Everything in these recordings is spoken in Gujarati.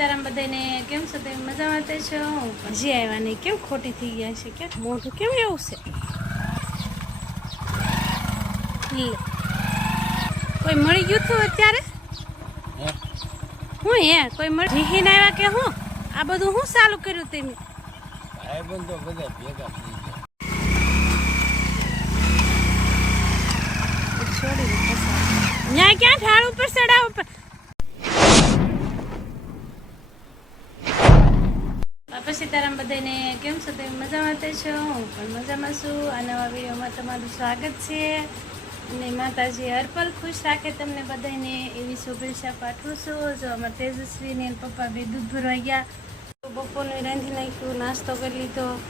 સીતારામ બધાને કેમ છો? તમે મજામાં તે છો? હું હજી આવ્યા નહીં. કેમ ખોટી થઈ ગયા છે? કે મોઢું કેમ એવું છે? કોઈ મળી ગયું હતું અત્યારે? હું? હે કોઈ મળી રીહીને આવ્યા કે હું? આ બધું હું ચાલુ કર્યું તમે? ભાઈબંધો બધા ભેગા થઈ ગયા. ન્યા ક્યાં? ઢાળ ઉપર ચડાવ. ઉપર સીતારામ બધાને કેમ છો? તમે મજામાં તે છો? હું પણ મજામાં છું. આ નવા વિડીયોમાં તમારું સ્વાગત છે. અને માતાજી હરપલ ખુશ રાખે તમને બધાને એવી શુભેચ્છા પાઠવું છું. જો અમારા તેજસ્વીને પપ્પા બે દૂધ ભરવા ગયા બપોરનું રાંધી નાખ્યું, નાસ્તો કરી લીધો.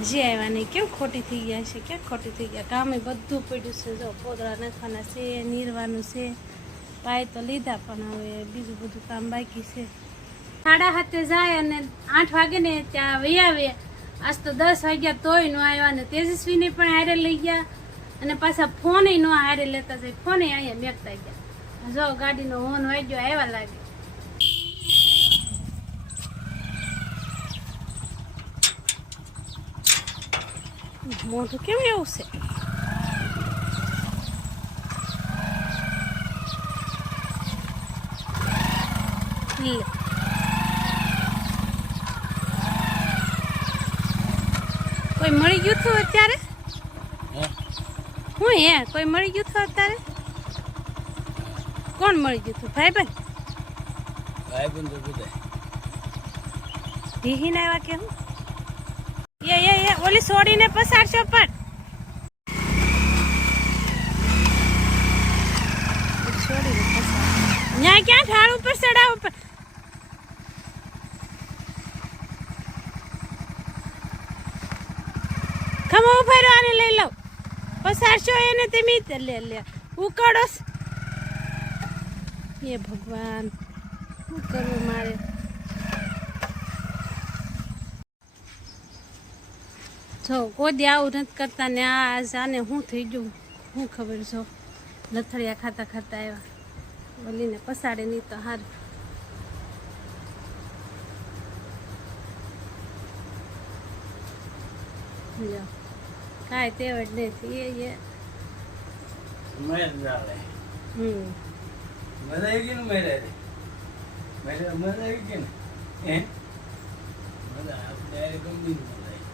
હજી આવ્યા નહીં. કેમ ખોટી થઈ ગયા છે? ક્યાં ખોટી થઈ ગયા? કામે બધું પડ્યું છે. જો પોદળા નાખવાના છે, નીરવાનું છે. પાય તો લીધા પણ હવે, બીજું બધું કામ બાકી છે. સાડા હાથે જાય અને આઠ વાગે ને ત્યાં વહી આવે. આજ તો દસ વાગ્યા તોય ન આવ્યા ને તેજસ્વીને પણ હારે લઈ ગયા અને પાછા ફોને ન હારે લેતા જાય. ફોને અહીંયા મેકતા ગયા. જો ગાડીનો હોન વાગ્યો, આવ્યા લાગે. મોઢું કેમ એવું છે? લે. કોઈ મળી ગયું હતું અત્યારે? હું? હે કોઈ મળી ગયું હતું અત્યારે? કોણ મળી ગયું હતું? ભાઈ ભાઈ ભાઈબંધો બધા ઢીહીને આવ્યા કે હું? એ એ એ ઓલી છોડીને પસારશો પણ. છોડીને પસાર. ન્યા ક્યાં? ઢાળ ઉપર ચડાવ ઉપર ઊભા રહ્યો લઈ લઉં. પસારશો એને તમે લે લે ઉકળોસ એ ભગવાન, શું કરવું મારે? જો કોઈ દી આવું નથી કરતા ને આ આને શું થઈ ગયું? શું ખબર છો લથડિયા ખાતા ખાતા આવ્યા. બોલીને પસાડે નહીં તો હાર. લ્યો. કાંઈ તેવડ નથી એ એ મેર ચાલે હમ. મજા આવી ગઈ ને મેરે મેરે મજા આવી ગઈ ને? હે? મજા આપણે આ ગમી મજા આવી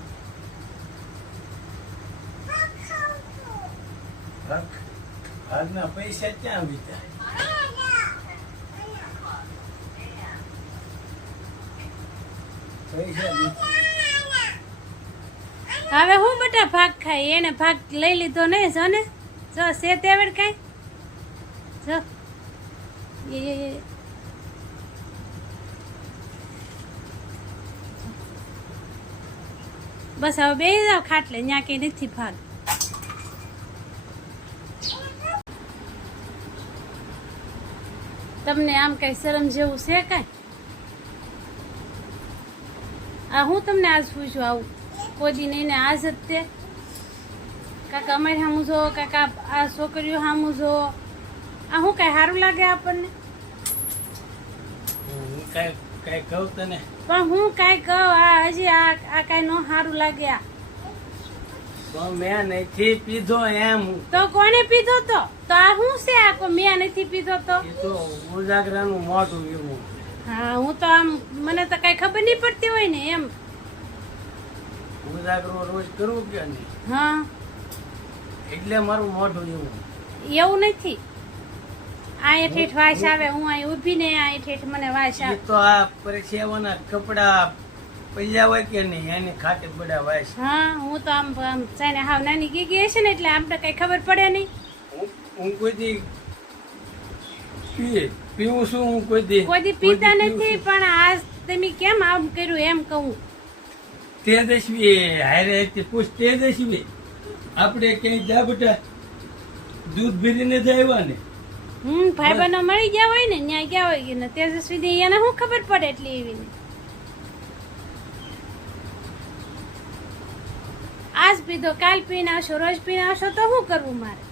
હક? આજના પૈસા ક્યાં બીતા પૈસા બીતા હવે હું બટા ભાગ ખાય એને ભાગ લઈ લીધો ને જો ને. જો, છે તેવડ કાંઈ? જો. એ બસ હવે બે જાવ ખાટલે ત્યાં કઈ નથી ભાગ. તમને આમ કઈ શરમ જેવું છે કાંઈ? આ હું તમને આજ પૂછું આવું? કોઈ નહીં આજ જ તે. કાકા અમારી સામું જો કાકા આ છોકરીઓ સામું જો. આ શું કાંઈ સારું લાગે આપણને? હું પણ હું કાંઈ કહું આ હજી આ આ કાંઈ ન સારું લાગે આ. તો મેં નથી પીધો એમ. તો કોણે પીધો તો? તો આ શું છે આ મેં નથી પીધો તો ઉજાગરાનું મોઢું એવું. હા હું તો આમ મને તો કાંઈ ખબર નહીં પડતી હોય ને એમ. ઉજાગરો રોજ કરવું કે નહીં? હા. એટલે મારું મોઢું એવું. એવું નથી. આ ઠેઠ વાસ આવે હું અહીં ઊભી ને આ ઠેઠ મને વાસ આવે. તો આ પરસેવાના કપડા પૈયા હોય કે નહીં એને ખાતે બધા વાસ. હા હું તો આમ આમ સાને હાવ નાની ગીગી હશે ને એટલે આમ તો કઈ ખબર પડે નહીં. હું કોઈ દી પીએ પીવું છું હું કોઈ દી. કોઈ દી પીતા નથી પણ આજ તમે કેમ આમ કર્યું એમ કહું. તેજસ્વી હારે પૂછ તેજસ્વી આપણે ક્યાંય જા બેટા દૂધ ભરીને જાય ને. હમ ભાઈ બહેનો મળી ગયા હોય ને ત્યાં ગયા હોય ને? તેજસ્વી દી એને શું ખબર પડે એટલી એવી ને? આજ પીધો કાલ પીને આવશો રોજ પીને આવશો તો શું કરવું મારે?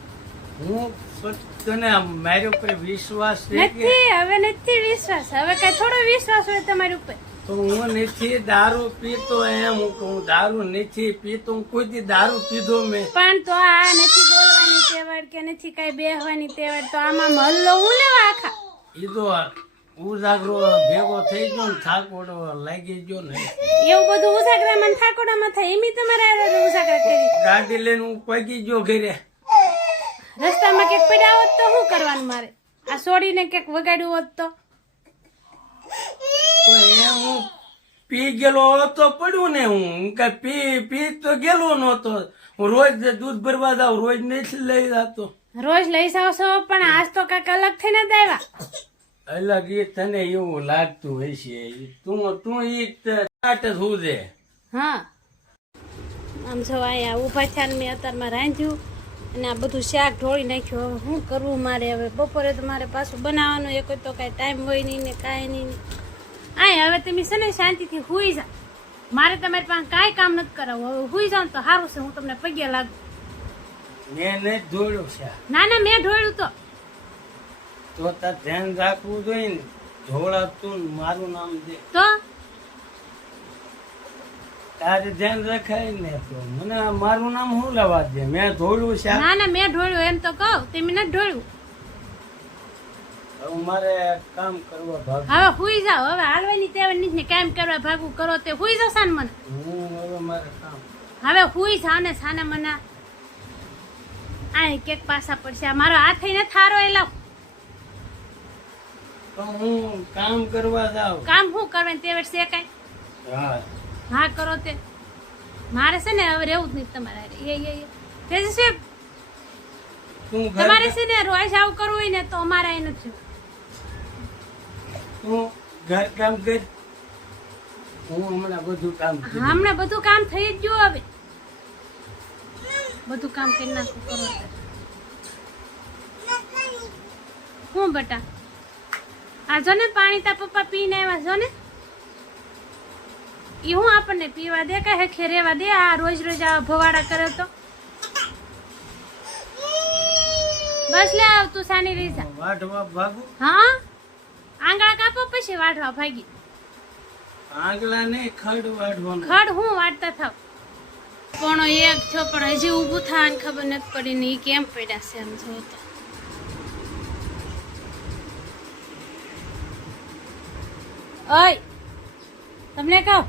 હું તને મારી ઉપર વિશ્વાસ નથી હવે નથી વિશ્વાસ. હવે કઈ થોડો વિશ્વાસ હોય તમારી ઉપર. તો હું નથી દારૂ પીતો એમ હું કહું. દારૂ નથી પીતો. હું કોઈ દારૂ પીધો મેં. પણ તો આ નથી બોલવાની તેવડ કે નથી કઈ બેહવાની તેવડ તો આમાં મલ્લો હું લેવા આખા? એ તો ઉજાગરો ભેગો થઈ ગયો ને થાકોડો લાગી ગયો ને. એવું બધું ઉજાગરા મને થાકોડા માં થાય એમ તમારે હારે ઉસાગરા કરી. ગાડી લઈને હું પગી ગયો ઘરે. રસ્તામાં ક્યાંક પડ્યા હોત તો શું કરવાનું મારે? આ છોડીને ક્યાંક વગાડ્યું હોત તો એમ હું પી ગયેલો તો પડ્યું ને હું. પી પી તો ગયેલો નહોતો. હું રોજ દૂધ ભરવા જાઉં રોજ નથી લઈ જતો. રોજ લઈ જાવ છો પણ આજ તો કાંઈક અલગ થઈને જ આવ્યા. અલગ એ તને એવું લાગતું હશે. તું તું ઈ ચાટ જ હું હા. આમ જો અહીંયા ઊભા થયા મેં અત્યારમાં રાંધ્યું અને આ બધું શાક ઢોળી નાખ્યું. હવે શું કરવું મારે? હવે બપોરે તો મારે પાછું બનાવવાનું એક તો કાંઈ ટાઈમ હોય નહીં ને કાંઈ નહીં આય હવે તમે છે ને શાંતિથી હુઈ જા. મારે તમારી પાસે કાંઈ કામ નથી કરાવવું. હવે હુઈ જાવ તો સારું છે હું તમને પગે લાગુ. મેં નહીં ઢોળ્યું છે. ના ના મેં ઢોળ્યું તો. તો તાર ધ્યાન રાખવું જોઈએ ને. ધોળા તું મારું નામ દે. તો? તારે ધ્યાન રખાય ને તો. મને મારું નામ શું લેવા દે? મેં ઢોળ્યું છે. ના ના મેં ઢોળ્યું એમ તો કહું. તમે નથી ઢોળ્યું મારે કામ કરવા ભાગ. હવે હુઈ જાઓ. હવે હાલવાની તેવા નથી ને કામ કરવા ભાગવું કરો તે હુઈ જાવ સાન મને. હું હવે મારે કામ. હવે હુઈ જાવ ને સાના મના. આ કેક પાસા પડશે. આ મારો હાથ થઈને થારો એ લાવ. તો હું કામ કરવા કામ શું કરવાનું? તે વર્ષે કાંઈ? હા. હા કરો તે. મારે છે ને હવે રહેવું જ નહીં તમારે. એ એ એ. તેજસ્વી તમારે છે ને રોજ આવું કરવું હોય ને તો અમારે અહીં નથી તું ઘર કામ કર. હું હમણાં બધું કામ હમણાં બધું કામ થઈ જ ગયું હવે. બધું કામ કરી નાખું કરો. હું બટા? આ જો ને પાણી તા પપ્પા પીને આવ્યા જો ને. એ હું આપણને પીવા દે કે હેખે રહેવા દે? આ રોજ રોજ આ ભવાડા કરે તો. બસ લે આવ તું સાની રીઝા. જા વાઢવા ભાગું? હા? આંગળા કાપો પછી વાઢવા ભાગી. આંગળા ને ખડ વાઢવાનું. ખડ હું વાટતા થાવ? પણ એક છો પણ હજી ઊભું થવાની ખબર નથી પડી ને એ કેમ પડ્યા છે એમ જોતા. તો ઓય તમને કહું?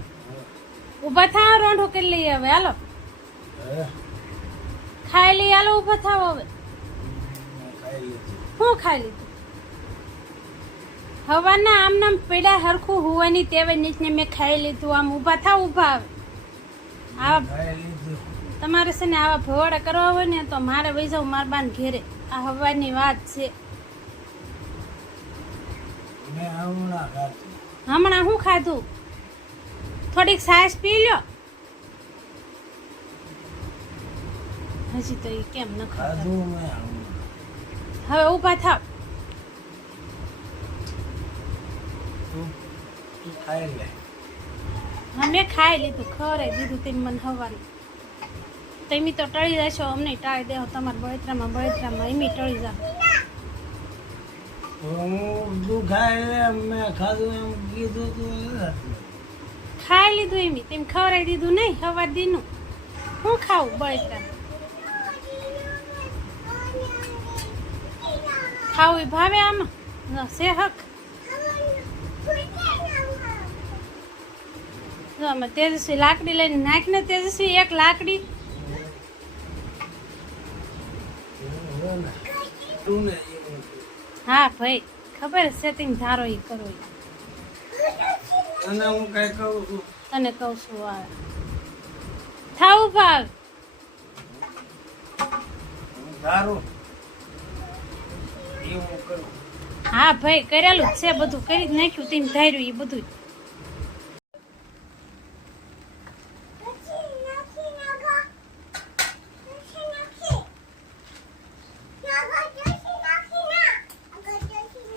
ઊભા થાવ રોંઢો કરી લઈએ હવે હાલો. ખાઈ લઈએ હાલો ઊભા થાવ હવે. હું ખાઈ લીધું. હવાના આમ નામ પીડા હરખું હોવાની ટેવે નીચને મેં ખાઈ લીધું. આમ ઊભા થાવ ઊભા આવે. તમારે છે ને આવા ભવાડા કરવા હોય ને તો મારે વહી જાઉં મારા બાન ઘેરે. આ હવાની વાત છે. હમણાં. હું ખાધું? થોડીક સાસ પી લ્યો. હજી તો એ કેમ ન ખાધું હવે ઊભા થાવ તું તું ખાઈ લે. હા મેં ખાઈ લીધું ખવડાવી દીધું તેમ મને હવાનું. તમે તો ટળી જશો અમને ટાળી દેવો તમારા બળતરામાં બળતરામાં એમ ટળી જાવ હું તું ખાઈ લે મેં ખાધું એમ કીધું તું ખાઈ લીધું એમ તેમ ખવડાવી દીધું નહીં હવા દીનું. હું ખાવું બળતરા? ખાવું ભાવે આમાં? સેહક. હક આમાં તેજસ્વી લાકડી લઈને નાખીને તેજસ્વી એક લાકડી. હા ભાઈ ખબર છે સેટિંગ ધારો એ કરો. તને હું કઈ કહું છું? તને કહું છું આ થાવું ભાવ હું ધારું. ભાઈ કરેલું જ છે બધું કરી જ નાખ્યું તેમ ધાર્યું એ બધું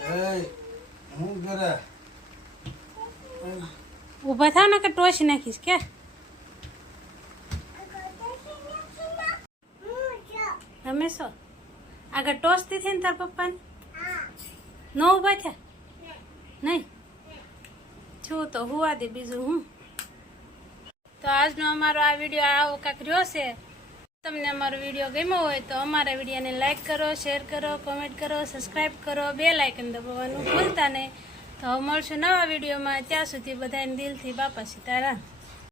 એ હું કરે ઊભા ને કે ટોચ નાખીશ કે તમે શું આગળ ટોસતી થઈ ને તાર પપ્પાને? ન ઊભા થયા? નહીં? છું તો હુવા દે બીજું હું. તો આજનો અમારો આ વીડિયો આવો કાંક રહ્યો છે. તમને અમારો વીડિયો ગમ્યો હોય તો અમારા વિડીયોને લાઈક કરો, શેર કરો, કોમેન્ટ કરો સબસ્ક્રાઈબ કરો, બે લાઇકન દબાવવાનું ભૂલતા નહીં. તો મળશું નવા વિડીયોમાં. ત્યાં સુધી બધાને દિલથી બાપા સીતારામ.